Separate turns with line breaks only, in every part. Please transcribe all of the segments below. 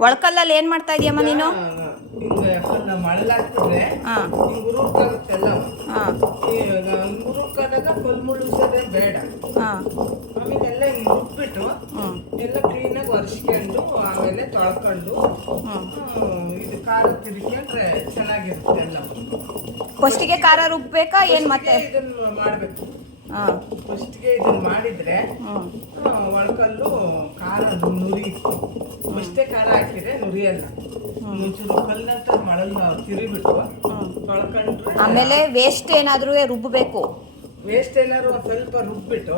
ಒಳಕಲ್ಲಲ್ಲಿ ಏನ್ ಮಾಡ್ತಾ ಇದೀಯಮ್ಮ ನೀನು?
ಬೇಡ.
ಹಾ.
ಆಮೇಲೆ ಎಲ್ಲ ರುಬ್ಬಿಟ್ಟು ಕ್ಲೀನಾಗಿ ಒರೆಸ್ಕೊಂಡು ಆಮೇಲೆ ತೊಳ್ಕೊಂಡು ಇದು ಖಾರ ಚೆನ್ನಾಗಿರುತ್ತೆ ಎಲ್ಲ
ಫಸ್ಟಿಗೆ ಖಾರ ರುಬ್ಬೇಕಾ ಏನ್ ಮತ್ತೆ?
ಇದನ್ನು ಮಾಡಬೇಕು.
ಹಾ.
ಫಸ್ಟ್ಗೆ ಇದನ್ನ ಮಾಡಿದ್ರೆ ಒಳಕಲ್ಲು ಖಾರ ನುರಿ ಅಷ್ಟೇ ಖಾರ ಹಾಕಿದ್ರೆ ನುರಿಯಲ್ಲ ಒಂಚೂರು ಕಲ್ಲಂತ ಮಳಲ್ ತಿರುಗಿಬಿಟ್ಟು ತೊಳ್ಕೊಂಡ್ರೆ
ಆಮೇಲೆ ವೇಸ್ಟ್ ಏನಾದ್ರೂ ರುಬ್ಬಬೇಕು
ವೇಸ್ಟ್ ಏನಾದ್ರು ಒಂದ್ ಸ್ವಲ್ಪ ರುಬ್ಬಿಟ್ಟು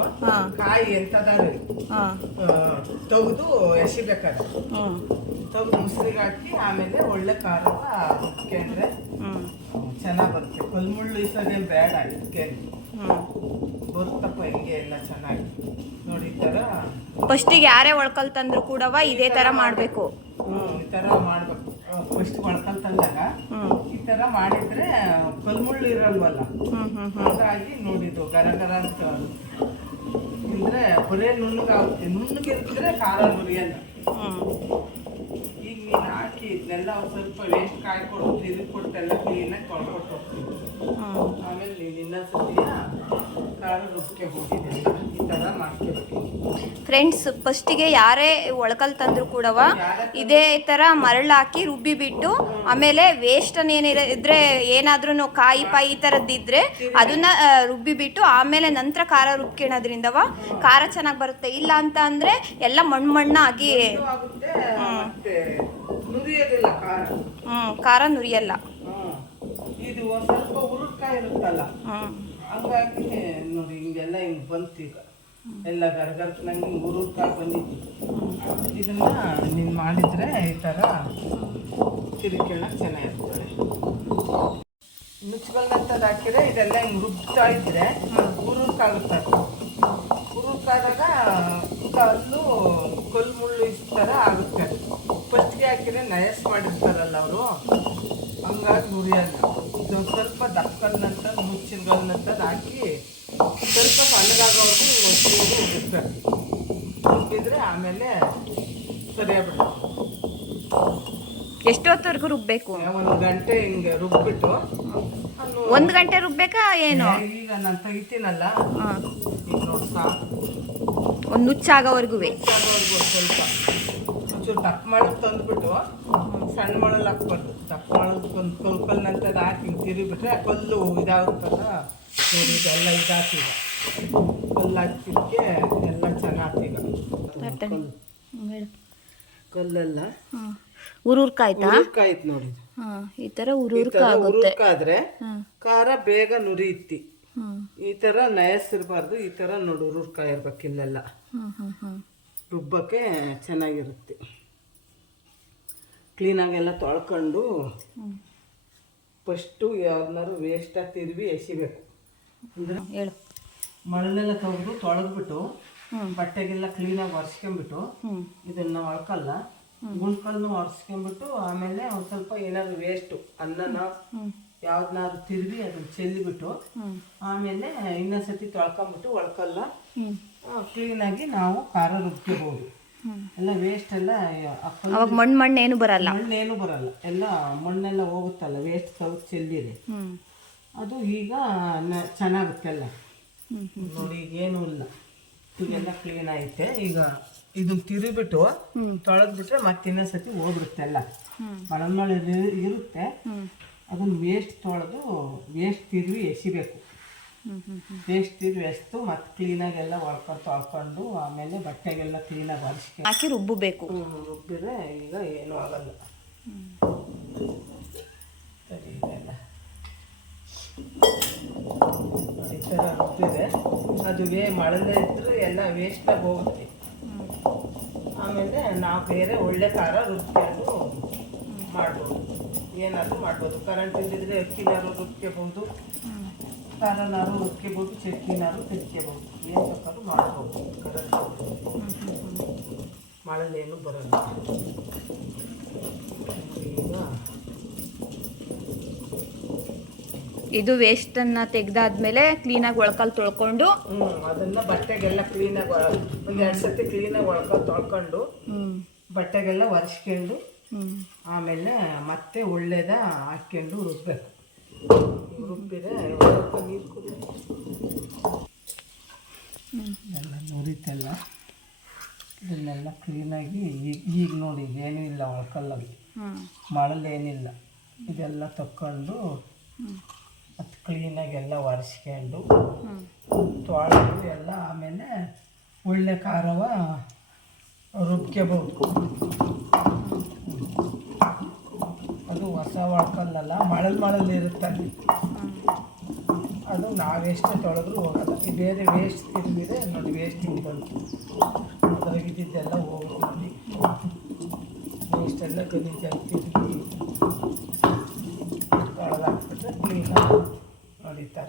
ಕಾಯಿ ಎಂತದಾರು ತೆಗೆದು ಎಸಿಬೇಕಾದ್ರೆ.
ಹ್ಮ್.
ತೆಗೆದು ಮುಸ್ರಿಗೆ ಹಾಕಿ ಆಮೇಲೆ ಒಳ್ಳೆ ಖಾರ ರುಬ್ಕೊಂಡ್ರೆ
ಹ್ಮ್.
ಚೆನ್ನಾಗಿ ಬರುತ್ತೆ. ಕಲ್ಮುಳ್ಳು ಇಸೋದೇನು ಬೇಡ ಇದಕ್ಕೆ
ಹ್ಮ್.
ಬರುತ್ತಪ್ಪ ಹಿಂಗೆ ಎಲ್ಲ ಚೆನ್ನಾಗಿ ನೋಡಿ ಈ ಥರ
ಫಸ್ಟಿಗೆ ಯಾರೇ ಒಳ್ಕಲ್ ತಂದ್ರು ಕೂಡವ ಇದೇ ತರ ಮಾಡ್ಬೇಕು.
ಹ್ಮ್, ಈ ಥರ ಮಾಡ್ಬೇಕು. ಫಸ್ಟ್ ಒಳ್ಕಲ್ ತಂದಾಗ ಈ ಥರ ಮಾಡಿದ್ರೆ ಕಲ್ಮುಳ್ಳು ಇರಲ್ವಲ್ಲ? ಹಾಗಾಗಿ ನೋಡಿದ್ದು ಗರ ಗರ ಅಂತ ಇದ್ರೆ ಬರೇ ನುಣ್ಣಗಾಗುತ್ತೆ. ನುಣ್ಣಗಿದ್ರೆ ಖಾರ ನುರಿಯಲ್ಲ
ಹ್ಮ್
ಹಾಕಿ ಇದನ್ನೆಲ್ಲ ಸ್ವಲ್ಪ ವೇಸ್ಟ್ ಕಾಯಿ ಕೊಡು ತಿರುಗಿ ಕೊಟ್ಟೆಲ್ಲ ಕ್ಲೀನಾಗಿ ತೊಳ್ಕೊಟ್ಟು ಹೋಗ್ತೀನಿ ಆಮೇಲೆ ನೀನು ಇನ್ನೊಂದ್ಸತಿಯ ಖಾರ ರುಬ್ಕೆ ಹೋಗಿದ್ದೆ ಈ ಥರ ಮಾಡ್ಕೋಬೇಕು
ಫ್ರೆಂಡ್ಸ್ ಫಸ್ಟಿಗೆ ಯಾರೇ ಒಳಕಲ್ ತಂದ್ರು ಕೂಡವ ಇದೇ ತರ ಮರಳು ಹಾಕಿ ರುಬ್ಬಿ ಬಿಟ್ಟು ಆಮೇಲೆ ವೇಸ್ಟ್ ಏನಿದ್ರೆ ಏನಾದ್ರೂ ಕಾಯಿ ಪಾಯಿ ಈ ಥರದ್ದಿದ್ರೆ ಅದನ್ನ ರುಬ್ಬಿ ಬಿಟ್ಟು ಆಮೇಲೆ ನಂತರ ಖಾರ ರುಬ್ಕೊಳೋದ್ರಿಂದವ ಖಾರ ಚೆನ್ನಾಗಿ ಬರುತ್ತೆ. ಇಲ್ಲ ಅಂತ ಅಂದ್ರೆ ಎಲ್ಲ ಮಣ್ಣು ಮಣ್ಣಾಗಿ
ಆಗಿ ಆಗುತ್ತೆ ನುರಿಯೋದಿಲ್ಲ ಖಾರ.
ಹ್ಮ್ ಖಾರ ನುರಿಯಲ್ಲ.
ಇದು ಒಂದು ಸ್ವಲ್ಪ ಉರುಳ್ಕಾಯಿ ಇರುತ್ತಲ್ಲ ಹಂಗಾಗಿ ನೋಡಿ ಹಿಂಗೆಲ್ಲ ಹಿಂಗೆ ಬಂತೀಗ. ಎಲ್ಲ ಗರ್ಗರ್ಕ್ ನಂಗೆ ಹಿಂಗೆ ಉರುಳ್ಕಾಯಿ ಬಂದಿತ್ತು. ಇದನ್ನ ನೀನು ಮಾಡಿದರೆ ಈ ಥರ ತಿರ್ಕೊಳ್ಳೋಕೆ ಚೆನ್ನಾಗಿರ್ತದೆ. ನುಚ್ಗಲ್ನಂತದ್ದು ಹಾಕಿದ್ರೆ ಇದೆಲ್ಲ ಹಿಂಗೆ ರುಬ್ತಾ ಇದ್ರೆ ಹುರುಳ್ಕಾಗುತ್ತೆ ಹುರುಳ್ಕಾದಾಗ ಕಲ್ಲು ಕಲ್ಲು ಮುಳ್ಳು ಈ ಥರ ಆಗುತ್ತೆ. ಹಾಕಿದ್ರೆ ನಯಸ್ ಮಾಡಿರ್ತಾರಲ್ಲ ಅವರು? ಹಂಗಾಗಿ ಉರಿಯಲ್ಲ ಇದು ಸ್ವಲ್ಪ ದಪ್ಪಲ್ನಂತ ನಂತರ ಹಾಕಿ ಸ್ವಲ್ಪ ಸಣ್ಣಗಾಗೋವರೆಗೂ ಒತ್ತಿಯೋದು ಉರಿಸ್ಬೇಕು ರುಬ್ಬಿದ್ರೆ ಆಮೇಲೆ ಸರಿಯಾಗ್ಬಿಡುತ್ತೆ.
ಎಷ್ಟೊತ್ತವರೆಗೂ ರುಬ್ಬೇಕು?
ಒಂದು ಗಂಟೆ ಹಿಂಗೆ ರುಬ್ಬಿಟ್ಟು
ಒಂದು ಗಂಟೆ ರುಬ್ಬೇಕಾ ಏನು?
ಈಗ ನಾನು ತೆಗಿತೀನಲ್ಲ?
ಒಂದ್ ನುಚ್ಚಾಗೋವರೆಗೂ.
ಸ್ವಲ್ಪ. ಒಂಚೂರು ದಪ್ಪ ಮಾಡೋದು ತಂದ್ಬಿಟ್ಟು ಸಣ್ಣ ಮಳಲ್ಲಿ ಹಾಕ್ಬಾರ್ದು. ದಪ್ಪ ಮಾಡೋದು ಒಂದು ಕಲ್ ಅದು ಹಾಕಿ ಹಿಂಗೆ ತಿರುಗಿಬಿಟ್ರೆ ಆ ಕಲ್ಲು ಇದಾಗುತ್ತಲ್ಲ ನೋಡಿ ಇದೆಲ್ಲ ಇದಾಗ್ತೀಗ ಕಲ್ಲು ಹಾಕಿದ್ದಕ್ಕೆ ಎಲ್ಲ ಚೆನ್ನಾಗ್ತೀಗ ಕಲ್ಲು ಕಲ್ಲೆಲ್ಲ?
ಉರುರ್ಕಾಯ್ತಾ
ನೋಡಿ.
ಈ
ಥರ
ಹ್ಮ್.
ಖಾರ ಬೇಗ ನುರಿಯುತ್ತಿ. ಈ ಥರ ನಯಸಿರಬಾರ್ದು ಈ ಥರ ನೋಡು ಉರುಳ್ಕಾಯಿ ಇರ್ಬೇಕು ಇಲ್ಲೆಲ್ಲ. ರುಬ್ಬಕ್ಕೆ ಚೆನ್ನಾಗಿರುತ್ತೆ. ಕ್ಲೀನಾಗೆಲ್ಲ ತೊಳ್ಕೊಂಡು. ಫಸ್ಟು ಯಾವ್ದನ್ನಾರು ವೇಸ್ಟಾಗಿ ತಿರುವಿ ಎಸಿಬೇಕು. ಅಂದರೆ
ಹೇಳು.
ಮಣ್ಣೆಲ್ಲ ತೆಗೆದು ತೊಳೆದ್ಬಿಟ್ಟು. ಬಟ್ಟೆಗೆಲ್ಲ ಕ್ಲೀನಾಗಿ ಒರೆಸ್ಕೊಂಬಿಟ್ಟು ಇದನ್ನು ಒಳ್ಕಲ್ಲ ಗುಂಡ್ಕಲ್ನು ಒರೆಸ್ಕೊಂಬಿಟ್ಟು ಆಮೇಲೆ ಒಂದು ಸ್ವಲ್ಪ ಏನಾದ್ರು ವೇಸ್ಟು ಅನ್ನನ ಯಾವ್ದನ್ನಾದ್ರು ತಿರುವಿ ಅದನ್ನ ಚೆಲ್ಲಿಬಿಟ್ಟು ಆಮೇಲೆ ಇನ್ನೊಂದ್ಸತಿ ತೊಳ್ಕೊಂಬಿಟ್ಟು ಒಳ್ಕಲ್ಲ. ಕ್ಲೀನಾಗಿ ನಾವು ಖಾರ ರುಬ್ಕೋಬಹುದು. ಎಲ್ಲ ವೇಸ್ಟ್ ಎಲ್ಲ
ಅವಾಗ ಮಣ್ಣು ಮಣ್ಣೇನು ಏನು ಬರಲ್ಲ.
ಮಣ್ಣೇನು ಬರಲ್ಲ. ಎಲ್ಲ ಮಣ್ಣೆಲ್ಲ ಹೋಗುತ್ತಲ್ಲ ವೇಸ್ಟ್ ತೆಗೆದು ಚೆಲ್ಲಿದೆ. ಅದು ಈಗ ಚೆನ್ನಾಗುತ್ತೆಲ್ಲ ನೋಡಿ ಈಗ ಏನೂ ಇಲ್ಲ. ಈಗೆಲ್ಲ ಕ್ಲೀನ್ ಐತೆ ಈಗ ಇದನ್ನ ತಿರುಬಿಟ್ಟು
ಹ್ಮ್.
ತೊಳೆದ್ಬಿಟ್ರೆ ಮತ್ತೆ ಇನ್ನೊಂದ್ಸತಿ ಹೋಗ್ಬಿಡುತ್ತೆ ಎಲ್ಲ.
ಮಳೆ
ಮಳೆ ಇರುತ್ತೆ. ಅದನ್ನ ವೇಸ್ಟ್ ತೊಳೆದು ವೇಸ್ಟ್ ತಿರುವಿ ಎಸಿಬೇಕು. ತಿರುವಿ ಎಸ್ತು ಮತ್ತೆ ಕ್ಲೀನಾಗೆಲ್ಲ ಒಳ್ಕೊಂಡು ತೊಳ್ಕೊಂಡು ಆಮೇಲೆ ಬಟ್ಟೆಗೆಲ್ಲ ಕ್ಲೀನಾಗಿ ಒರೆಸ್ಕೊಂಡು
ಹಾಕಿ ರುಬ್ಬಬೇಕು
ರುಬ್ಬಿದ್ರೆ ಈಗ ಏನೂ ಆಗಲ್ಲ. ಸರಿ ಇದೆಲ್ಲ ಈ ಥರ ರುಬ್ಬಿದೆ ಅದು ವೇ ಮಳೆದೇ ಇದ್ದರೆ ಎಲ್ಲ ವೇಸ್ಟಾಗಿ ಹೋಗುತ್ತೆ. ಆಮೇಲೆ ನಾವು ಬೇರೆ ಒಳ್ಳೆ ಖಾರ ರುಬ್ಕೊಂಡು ಮಾಡ್ಬೋದು. ಏನಾದರೂ ಮಾಡ್ಬೋದು. ಕರೆಂಟ್ ಇಲ್ಲದಿದ್ರೆ ಅಕ್ಕಿನಾರು ರುಬ್ಕೋಬೋದು ಖಾರನಾರು ರುಬ್ಕೋಬೋದು ಚಟ್ನಿನಾರು ತಿರ್ಕೋಬೋದು ಏನು ಬೇಕಾದ್ರೂ ಮಾಡ್ಬೋದು. ಕರೆಂಟ್ ಏನು ಬರಲ್ಲ ಇದು
ಇದು ವೇಸ್ಟನ್ನು ತೆಗ್ದಾದ್ಮೇಲೆ ಕ್ಲೀನಾಗಿ ಒಳಕಲ್ ತೊಳ್ಕೊಂಡು
ಅದನ್ನ ಅದನ್ನು ಬಟ್ಟೆಗೆಲ್ಲ ಕ್ಲೀನಾಗಿ ಒಂದು ಎರಡು ಸತಿ ಕ್ಲೀನಾಗಿ ಒಳ್ಕೊಂಡು ತೊಳ್ಕೊಂಡು
ಹ್ಮ್.
ಬಟ್ಟೆಗೆಲ್ಲ ಒರೆಸ್ಕೊಂಡು
ಹ್ಞೂ
ಆಮೇಲೆ ಮತ್ತೆ ಒಳ್ಳೇದ ಹಾಕ್ಕೊಂಡು ಎಲ್ಲ ನುರಿತೆಲ್ಲ. ಇದನ್ನೆಲ್ಲ ಕ್ಲೀನಾಗಿ ಈಗ ಈಗ ನೋಡಿ ಏನೂ ಇಲ್ಲ
ಒಳಕಲ್ಲಾಗಿ
ಮಳಲೇನಿಲ್ಲ ಇದೆಲ್ಲ ತಕ್ಕೊಂಡು ಮತ್ತು ಕ್ಲೀನಾಗಿ ಎಲ್ಲ ಒರೆಸ್ಕೊಂಡು ತೊಳೆದು ಎಲ್ಲ ಆಮೇಲೆ ಒಳ್ಳೆ ಖಾರವ ರುಬ್ಕೋಬಹುದು ಒಳಕಲ್ಲಲ್ಲ ಮಳಲ್ ಮಳಲ್ ಇರುತ್ತೆ ಅಲ್ಲಿ. ಅದು ನಾವೆಷ್ಟೇ ತೊಳೆದ್ರು ಹೋಗಲ್ಲ. ಈ ಬೇರೆ ವೇಸ್ಟ್ ತಿರುಗಿದೆ ನೋಡಿ ವೇಸ್ಟ್ ಬಂತು. ಅದರಗಿದ್ದೆಲ್ಲ ಹೋಗೋ ಹೋಗುತ್ತೆ ವೇಸ್ಟ್ ಎಲ್ಲ ಗಲೀಜಾಗಿ ತಿರುಗಿ ತೊಳೆದಾಕ್ಬಿಟ್ರೆ ಕ್ಲೀನಾಗಿ ನೋಡಿ ಥರ.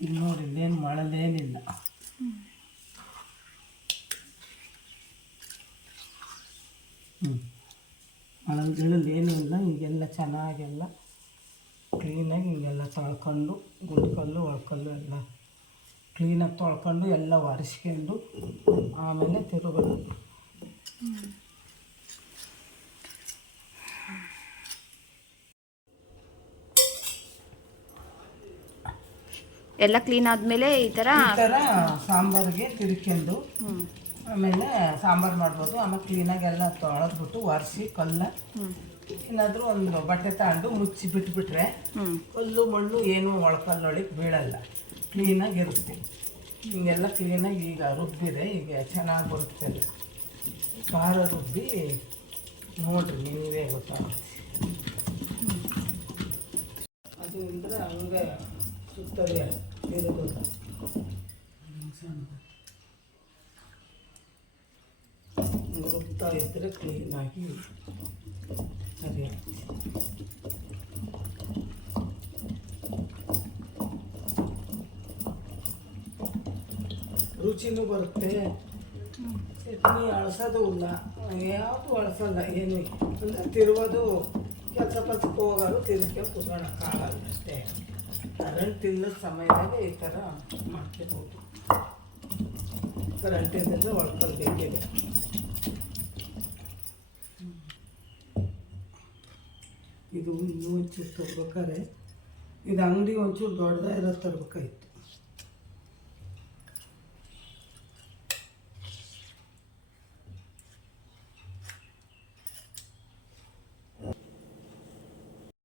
ಇಲ್ಲಿ ನೋಡಿ ಇಲ್ಲೇನು ಮಾಡಲೇನಿಲ್ಲ ಮಳಲ್ಗಳಲ್ಲಿ ಏನೂ ಇಲ್ಲ ಹೀಗೆಲ್ಲ ಚೆನ್ನಾಗೆಲ್ಲ ಕ್ಲೀನಾಗಿ ಹೀಗೆಲ್ಲ ತೊಳ್ಕೊಂಡು ಗುಂಡ್ಕಲ್ಲು ಒಳ್ಕಲ್ಲು ಎಲ್ಲ ಕ್ಲೀನಾಗಿ ತೊಳ್ಕೊಂಡು ಎಲ್ಲ ಒರೆಸ್ಕೊಂಡು ಆಮೇಲೆ ತಿರುಗೋದು.
ಎಲ್ಲ ಕ್ಲೀನ್ ಆದಮೇಲೆ ಈ ಥರ
ಈ ಥರ ಸಾಂಬಾರಿಗೆ ತಿರ್ಕೊಂಡು ಆಮೇಲೆ ಸಾಂಬಾರು ಮಾಡ್ಬೋದು. ಆಮೇಲೆ ಕ್ಲೀನಾಗಿ ಎಲ್ಲ ತೊಳೆದ್ಬಿಟ್ಟು ಒರೆಸಿ ಕಲ್ಲ. ಏನಾದರೂ ಒಂದು ಬಟ್ಟೆ ತಗೊಂಡು ಮುಚ್ಚಿ ಬಿಟ್ಬಿಟ್ರೆ ಕಲ್ಲು ಮಣ್ಣು ಏನೂ ಒಳಕಲ್ಲೊಳಗೆ ಬೀಳಲ್ಲ. ಕ್ಲೀನಾಗಿ ಇರುತ್ತೆ. ಹಿಂಗೆಲ್ಲ ಕ್ಲೀನಾಗಿ ಈಗ ರುಬ್ಬಿದೆ ಈಗ ಚೆನ್ನಾಗಿ ಬರುತ್ತೆ ಅದು. ಖಾರ ರುಬ್ಬಿ ನೋಡ್ರಿ ನೀವೇ ಗೊತ್ತಾಗುತ್ತೆ ಅದು ಇದ್ರೆ ಹಂಗೆ ಸುತ್ತದೆ ತಿರುಗೋದು ರುಬ್ತಾ ಇದ್ದರೆ ಕ್ಲೀನಾಗಿ ಸರಿ ರುಚಿನೂ ಬರುತ್ತೆ. ಚಟ್ನಿ ಅಳಸೋದು ಇಲ್ಲ. ಯಾವುದು ಅಳಸಲ್ಲ ಏನು ಅಂದರೆ ತಿರುವುದು ಕೆಲಸ ಪಲ್ಸಕ್ಕೆ ಹೋಗೋದು ತಿರುಗಿ ಕುತ್ಕೊಳಕ್ಕಾಗಲ್ಲ ಅಷ್ಟೇ. ಕರೆಂಟ್ ತಿನ್ನೋ ಸಮಯದಲ್ಲಿ ಈ ಥರ ಮಾಡ್ಕೋಬೋದು. ಕರೆಂಟ್ ಇದ್ದರೆ ಇದು ಇನ್ನೂ ಒಂಚೂರು ತರ್ಬೇಕಾರೆ ಇದು ಅಂಗಡಿ ಒಂಚೂರು ದೊಡ್ಡದಾಗಿರೋ ತರ್ಬೇಕಾಯ್ತು